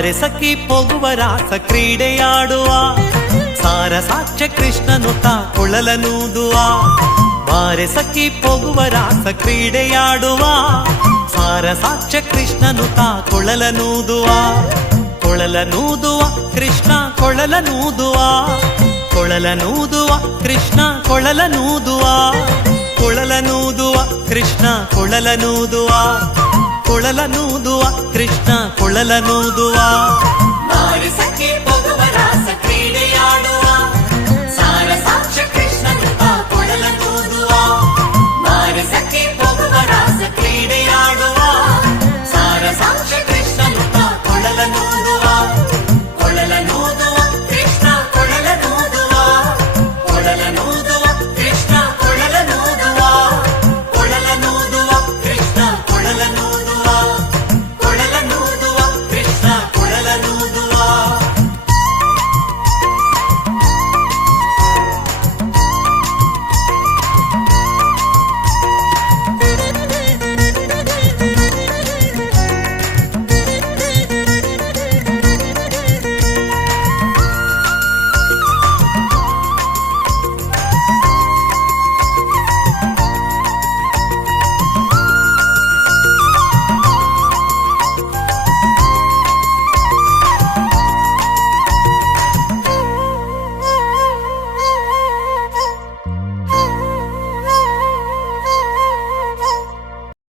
ಬಾರೆ ಸಖಿ ಹೋಗುವ ರಾಸ ಕ್ರೀಡೆಯಾಡುವ ಸಾರಸಾಕ್ಷ ಕೃಷ್ಣನು ತಾ ಕೊಳಲನೂದುವ ಬಾರೆ ಸಖಿ ಹೋಗುವ ರಾಸ ಕ್ರೀಡೆಯಾಡುವ ಸಾರಸಾಕ್ಷ ಕೃಷ್ಣನು ತಾ ಕೊಳಲನೂದುವ ಕೊಳಲನೂದುವ ಕೃಷ್ಣ ಕೊಳಲನೂದುವ ಕೊಳಲನೂದುವ ಕೃಷ್ಣ ಕೊಳಲನೂದುವ ಕೊಳಲನೂದುವ ಕೃಷ್ಣ ಕೊಳಲನೂದುವ ಕೊಳಲನೂದುವ ಕೃಷ್ಣ ಕೊಳಲನೂದುವ